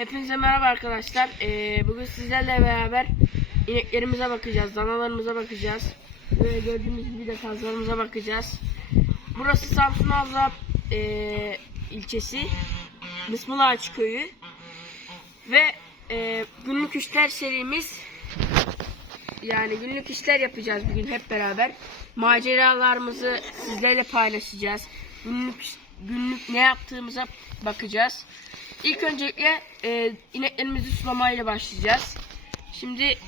Hepinize merhaba arkadaşlar. Ee, bugün sizlerle beraber ineklerimize bakacağız, danalarımıza bakacağız. Ve gördüğünüz gibi de kazlarımıza bakacağız. Burası Samsun Avza ee, ilçesi. Mısmıl Ağaç Köyü. Ve ee, günlük işler serimiz yani günlük işler yapacağız bugün hep beraber. Maceralarımızı sizlerle paylaşacağız. Günlük günlük ne yaptığımıza bakacağız. İlk öncelikle e, ineklerimizi sulamayla başlayacağız. Şimdi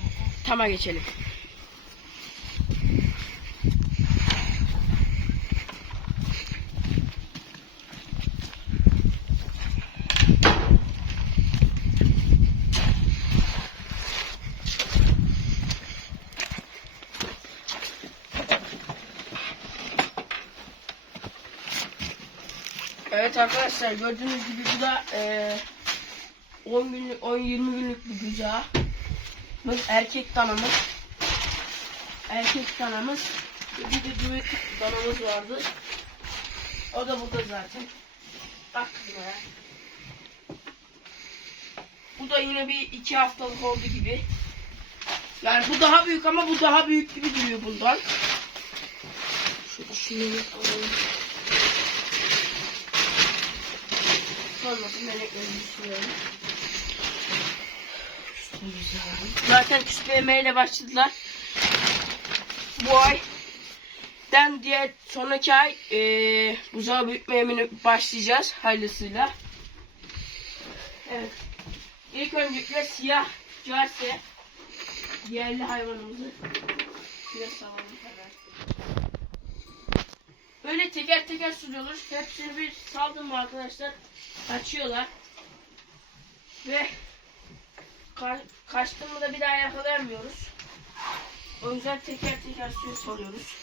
tama geçelim. Evet arkadaşlar gördüğünüz gibi bu da e, 10 günlük 10-20 günlük bir. Bu erkek danamız. Erkek danamız. Bir de düve danamız vardı. O da burada zaten. Bak kızım ya. Bu da yine bir iki haftalık oldu gibi. Yani bu daha büyük ama bu daha büyük gibi duruyor bundan. Şu şunu alalım. Zaten küsmeye başladılar. Bu ay den diğer sonraki ay e, buzağı büyütmeye başlayacağız hayırlısıyla. Evet. İlk öncelikle siyah cerse yerli hayvanımızı biraz salalım. Böyle teker teker sürüyorlar. Hepsini bir saldım arkadaşlar? Kaçıyorlar. Ve ka kaçtı mı da bir daha yakalayamıyoruz. O yüzden teker teker suya salıyoruz.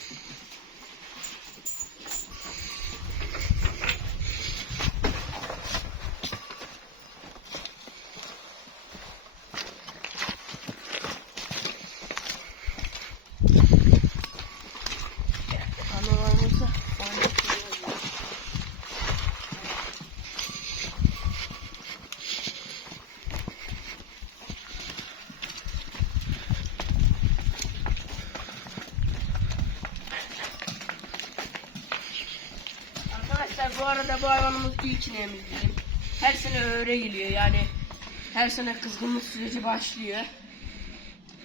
Arkadaşlar bu hayvanımız ilk ineğimiz bizim. Her sene öğre geliyor yani her sene kızgınlık süreci başlıyor.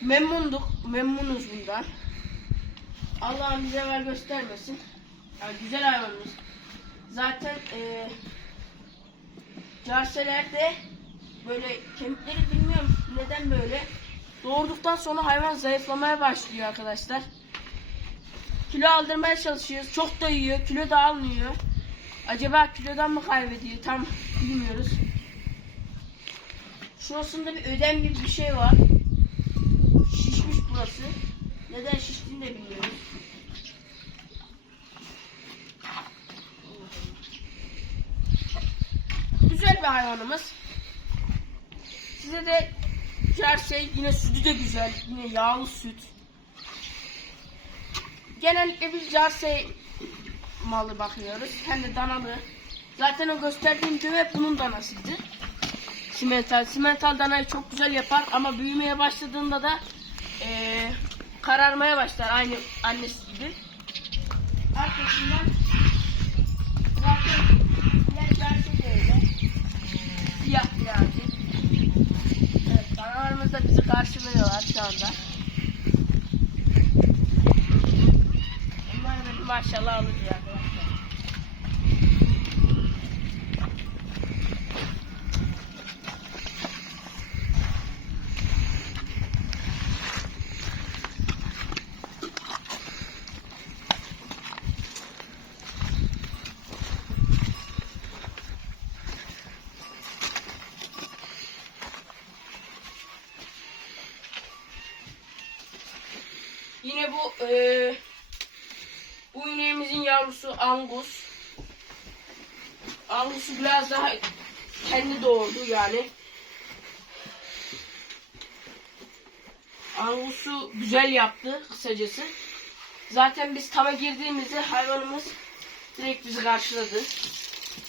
Memnunduk, memnunuz bundan. Allah'ım bize ver göstermesin. Yani güzel hayvanımız. Zaten e, carselerde böyle kemikleri bilmiyorum neden böyle. Doğurduktan sonra hayvan zayıflamaya başlıyor arkadaşlar. Kilo aldırmaya çalışıyoruz. Çok da yiyor. Kilo da almıyor. Acaba kilodan mı kaybediyor? Tam bilmiyoruz. Şurasında bir ödem gibi bir şey var. Şişmiş burası. Neden şiştiğini de bilmiyoruz. Güzel bir hayvanımız. Size de jersey yine sütü de güzel. Yine yağlı süt. Genellikle biz jersey malı bakıyoruz. Hem de danalı. Zaten o gösterdiğim düve bunun danasıydı. Simental. Simental danayı çok güzel yapar ama büyümeye başladığında da eee, kararmaya başlar aynı annesi gibi. Arkasından zaten diğer jersey de öyle. Siyah yani. Evet, danalarımız da bizi karşılıyorlar şu anda. Bunlar da bir maşallah arkadaşlar. Yine bu eee ineğimizin yavrusu Angus. Angus'u biraz daha kendi doğurdu yani. Angus'u güzel yaptı kısacası. Zaten biz tama girdiğimizde hayvanımız direkt bizi karşıladı.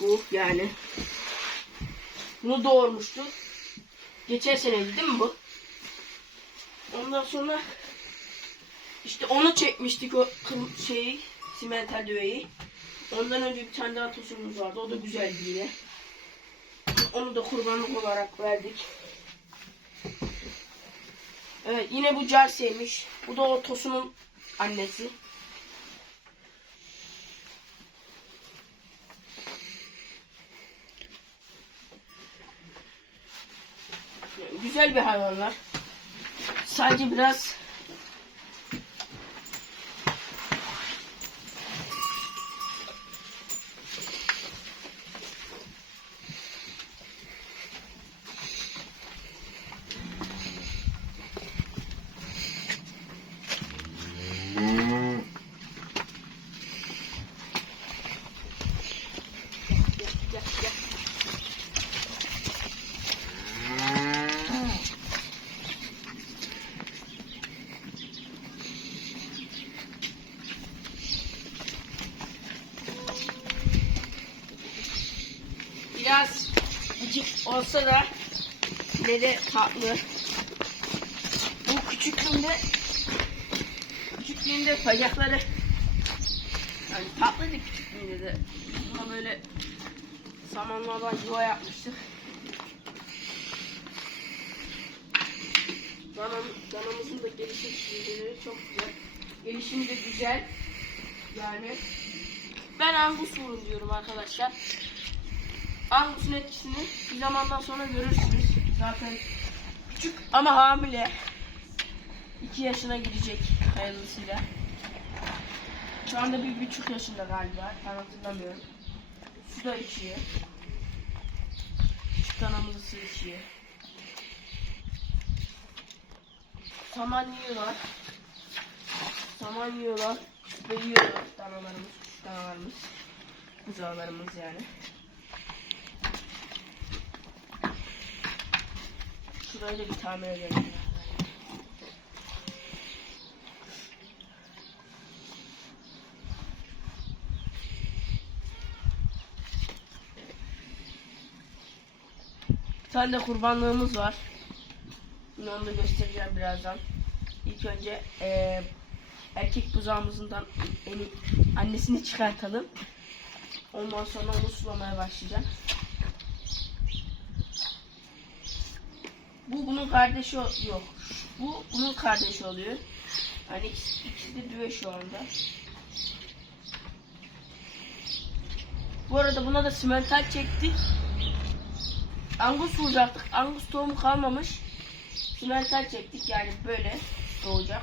Bu yani. Bunu doğurmuştu. Geçen seneydi değil mi bu? Ondan sonra işte onu çekmiştik o şeyi, simental düveyi. Ondan önce bir tane daha tosumuz vardı. O da güzeldi yine. Onu da kurbanlık olarak verdik. Evet yine bu Carse'ymiş. Bu da o tosunun annesi. Güzel bir hayvanlar. Sadece biraz olsa da yine de tatlı. Bu küçüklüğünde küçüklüğünde bacakları yani tatlıydı küçüklüğünde de. Buna böyle samanlardan yuva yapmıştık. Danam, danamızın da gelişim süreçleri çok güzel. Gelişimi de güzel. Yani ben Angus vurun diyorum arkadaşlar. Angus'un etkisini bir zamandan sonra görürsünüz. Zaten küçük ama hamile. 2 yaşına girecek hayırlısıyla. Şu anda bir buçuk yaşında galiba. Tam hatırlamıyorum. Su da içiyor. Küçük anamızı su içiyor. Saman yiyorlar. Saman yiyorlar. Ve yiyorlar danalarımız, küçük danalarımız. Buzağlarımız yani. Şurayı da bir tamir edelim. Bir tane de kurbanlığımız var. Yine onu da göstereceğim birazdan. İlk önce eee, erkek buzağımızdan annesini çıkartalım. Ondan sonra onu sulamaya başlayacağım. Bu bunun kardeşi yok. Bu bunun kardeşi oluyor. Hani ikisi, ikisi de düve şu anda. Bu arada buna da simental çektik. Angus vuracaktık. Angus tohumu kalmamış. Simental çektik yani böyle doğacak.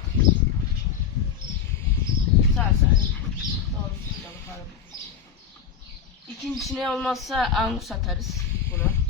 Sağ salim. İkincisine olmazsa Angus atarız buna.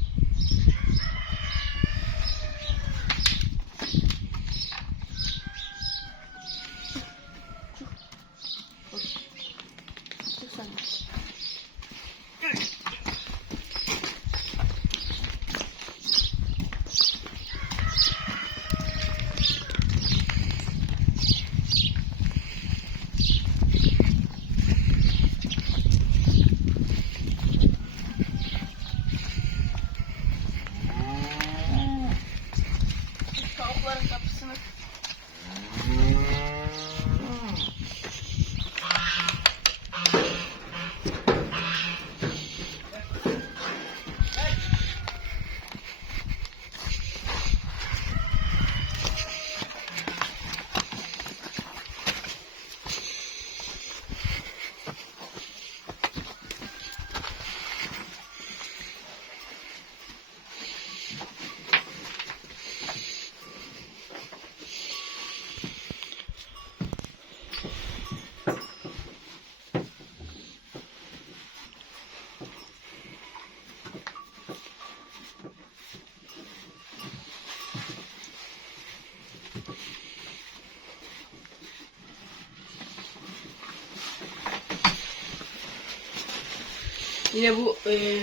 Yine bu e,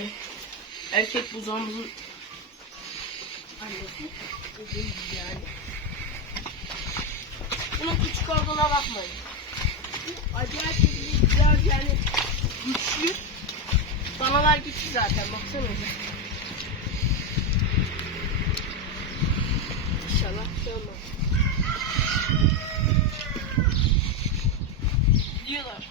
erkek buzağımızın annesi. Yani. Bunun küçük olduğuna bakmayın. Bu acayip bir biraz yani güçlü. Danalar güçlü zaten baksanıza. şey olmaz. Gidiyorlar.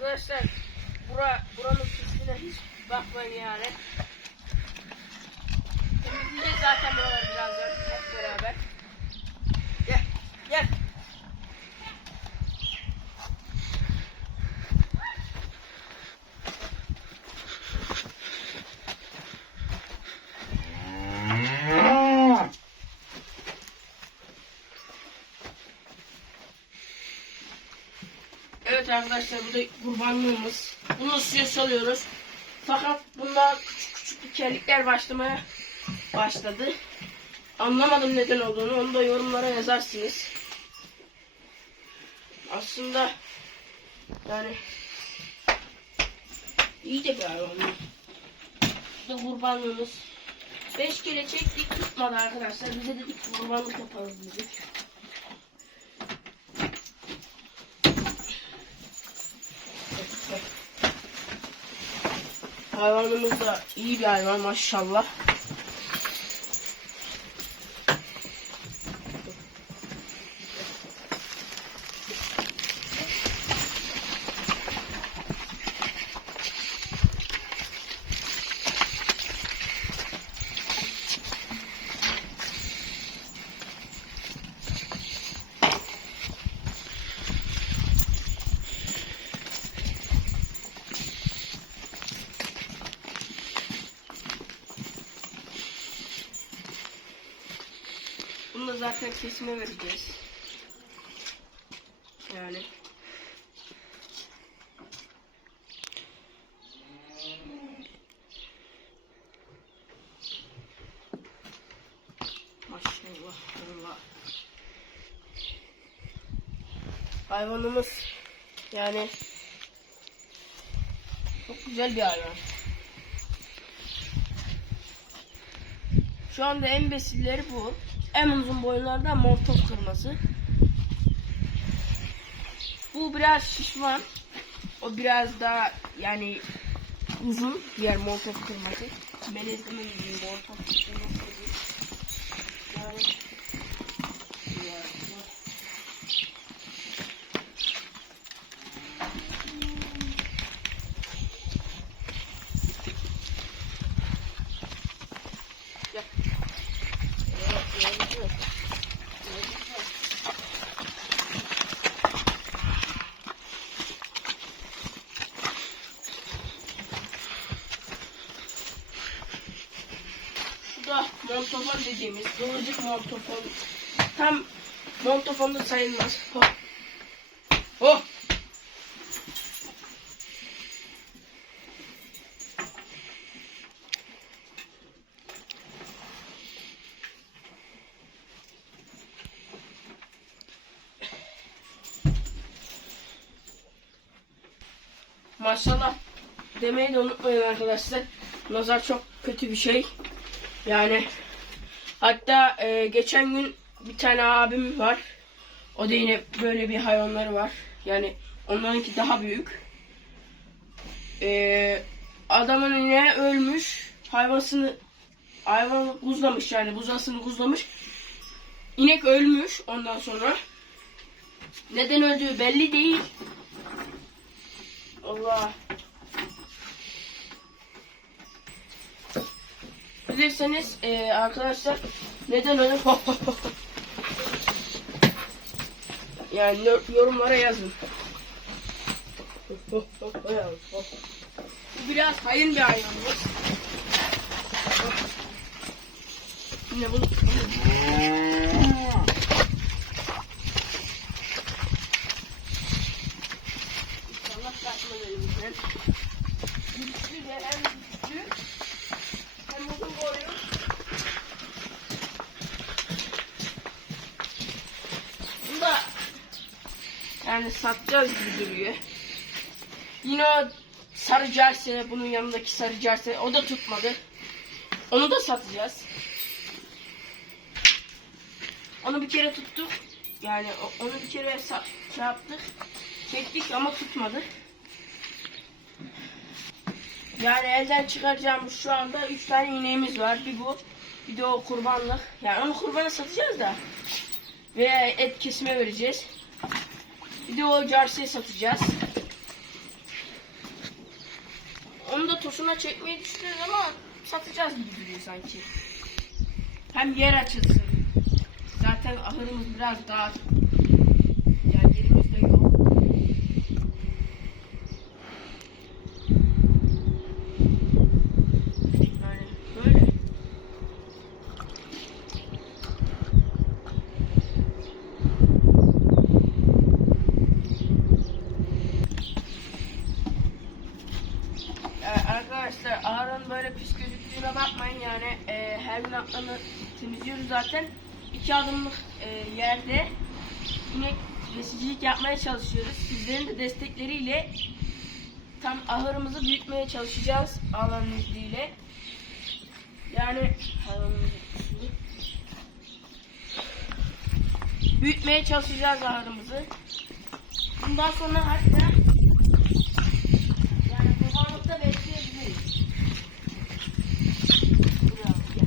Arkadaşlar bura, buranın pisliğine hiç bakmayın yani. Temizleyeceğiz zaten buraları birazdan hep beraber. Gel, gel. Evet arkadaşlar bu da kurbanlığımız. Bunu suya salıyoruz. Fakat bunda küçük küçük dikenlikler başlamaya başladı. Anlamadım neden olduğunu. Onu da yorumlara yazarsınız. Aslında yani iyi de bir hayvan. Bu da kurbanlığımız. Beş kere çektik tutmadı arkadaşlar. Bize dedik kurbanlık yapalım dedik. Hayvanımız da iyi bir hayvan maşallah. Bunu da zaten kesime vereceğiz. Yani. Maşallah. Allah. Hayvanımız yani çok güzel bir hayvan. Şu anda en besilleri bu. En uzun boylardan montok kırması. Bu biraz şişman. O biraz daha yani uzun diğer montok kırması. Gibi montok kırması. Yani Gel. Evet, evet. Şu da montofon dediğimiz kıvırcık montofon. Tam montofon da sayılmaz. Oh. Oh. Maşallah demeyi de unutmayın arkadaşlar. Nazar çok kötü bir şey. Yani hatta e, geçen gün bir tane abim var. O da yine böyle bir hayvanları var. Yani onlarınki daha büyük. E, adamın yine ölmüş. Hayvasını hayvan buzlamış yani buzasını buzlamış. İnek ölmüş ondan sonra. Neden öldüğü belli değil. Allah. Bilirseniz eee, arkadaşlar neden öyle yani yor- yorumlara yazın. Bu biraz hayın bir hayvanımız. Yine bunu İnşallah kaçmaz elimizden. Güçlü de hem güçlü hem uzun boylu. Bunu da yani satacağız gibi duruyor. Yine o sarı cerse, bunun yanındaki sarı cerse o da tutmadı. Onu da satacağız. Onu bir kere tuttuk. Yani onu bir kere şey yaptık. Çektik ama tutmadı. Yani elden çıkaracağımız şu anda 3 tane ineğimiz var. Bir bu, bir de o kurbanlık. Yani onu kurbana satacağız da. Veya et kesime vereceğiz. Bir de o carsiye satacağız. Onu da tosuna çekmeyi düşünüyoruz ama satacağız gibi duruyor sanki. Hem yer açılsın. Zaten ahırımız biraz dar. Yani yerimiz de yok. Yani böyle. Ee, arkadaşlar ahırın böyle pis gözüktüğüne bakmayın yani e, her gün atlarını temizliyoruz zaten. İki adımlık e, yerde inek besicilik yapmaya çalışıyoruz. Sizlerin de destekleriyle tam ahırımızı büyütmeye çalışacağız Allah'ın izniyle. Yani büyütmeye çalışacağız ahırımızı. Bundan sonra hatta yani babalıkta besleyebiliriz. Buraya bak, gel.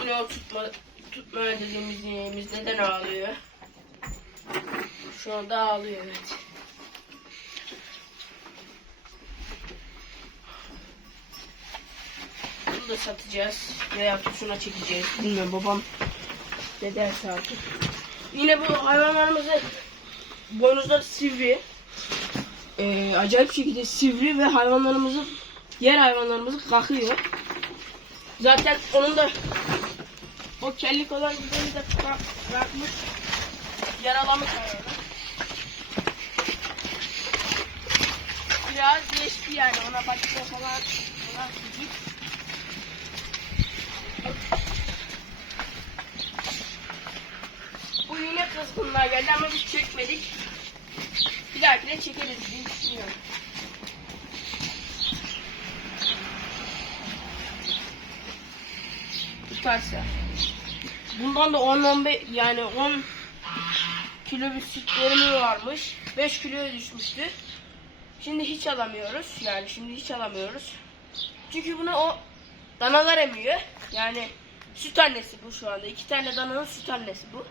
Yine o tutma, dediğimiz yeğimiz neden ağlıyor? Şu anda ağlıyor evet. Bunu da satacağız. Veya şuna çekeceğiz. Bilmiyorum babam ne derse artık. Yine bu hayvanlarımızı boynuzları sivri. Ee, acayip şekilde sivri ve hayvanlarımızı diğer hayvanlarımızı kakıyor. Zaten onun da o kellik olan güzeli de bırak- bırakmış. Yaralamış hayvanı. Biraz geçti yani ona bakıyor falan. Ona sıcık. Bu yine kızgınlığa geldi ama biz çekmedik. Bir dahakine çekeriz diye düşünüyorum. tutarsa. Bundan da 10-15 yani 10 kilo bir sütlerimiz varmış. 5 kiloya düşmüştü. Şimdi hiç alamıyoruz. Yani şimdi hiç alamıyoruz. Çünkü bunu o danalar emiyor. Yani süt annesi bu şu anda. İki tane dananın süt annesi bu.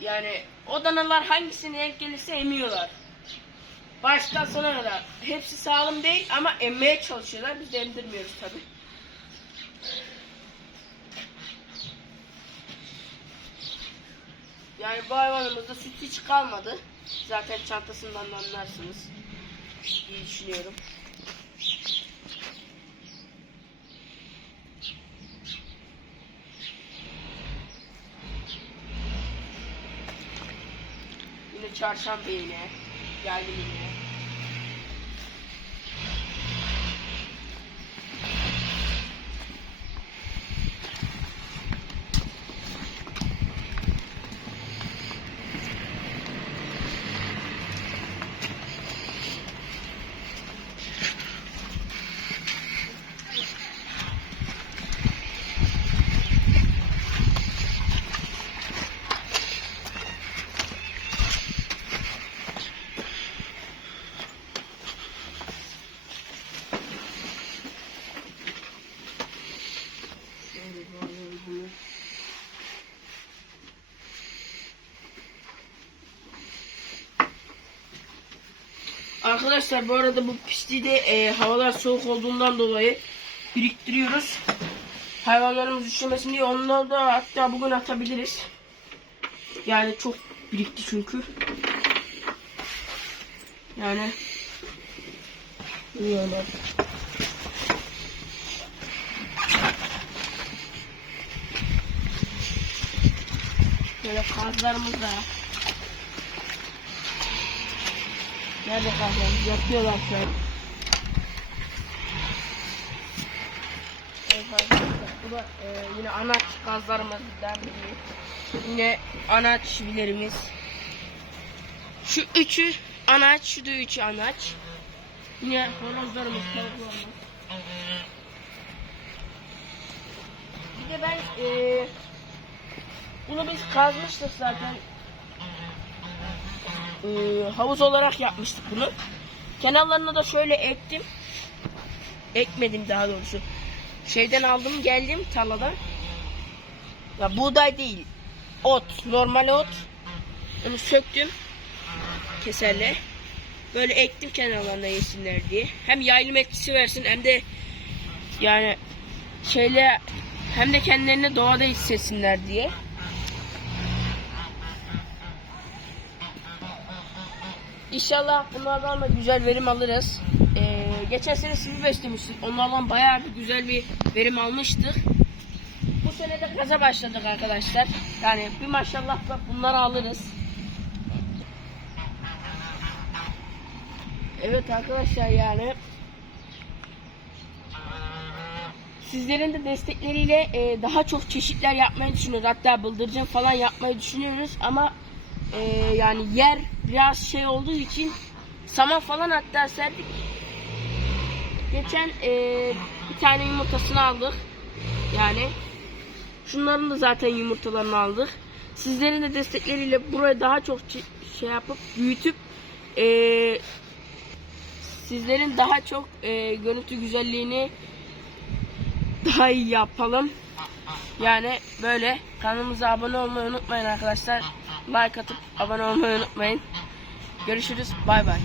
Yani o danalar hangisine denk gelirse emiyorlar. Baştan sona kadar. Hepsi sağlam değil ama emmeye çalışıyorlar. Biz de emdirmiyoruz tabii. Yani bu hayvanımızda süt hiç kalmadı. Zaten çantasından da anlarsınız diye düşünüyorum. Yine çarşamba yine. Geldi yine. Arkadaşlar bu arada bu pisliği de e, havalar soğuk olduğundan dolayı biriktiriyoruz. Hayvanlarımız üşümesin diye onları da hatta bugün atabiliriz. Yani çok birikti çünkü. Yani artık. Böyle kazlarımız da Nerede kazlarımız? Yapıyorlar şu an. Evet Bu da e, yine anaç gazlarımızdan biri. Yine anaç bilerimiz. Şu üçü anaç, şu da üçü anaç. Yine horozlarımız, tavuklarımız. Bir de ben e, bunu biz kazmıştık zaten. E, havuz olarak yapmıştık bunu. Kenarlarına da şöyle ektim. Ekmedim daha doğrusu. Şeyden aldım geldim tarladan. Ya buğday değil. Ot. Normal ot. Onu söktüm. Keserle. Böyle ektim kenarlarına yesinler diye. Hem yaylım etkisi versin hem de yani şeyle hem de kendilerini doğada hissetsinler diye. İnşallah bunlardan da güzel verim alırız. Ee, geçen sene sizi beslemiştik. Onlardan bayağı bir güzel bir verim almıştık. Bu sene de gaza başladık arkadaşlar. Yani bir maşallah da bunları alırız. Evet arkadaşlar yani sizlerin de destekleriyle e, daha çok çeşitler yapmayı düşünüyoruz. Hatta bıldırcın falan yapmayı düşünüyoruz ama e, yani yer biraz şey olduğu için saman falan hatta serdik. Geçen e, bir tane yumurtasını aldık. Yani şunların da zaten yumurtalarını aldık. Sizlerin de destekleriyle buraya daha çok şey yapıp büyütüp e, sizlerin daha çok e, görüntü güzelliğini daha iyi yapalım. Yani böyle kanalımıza abone olmayı unutmayın arkadaşlar. Like atıp abone olmayı unutmayın. Görüşürüz. Bay bay.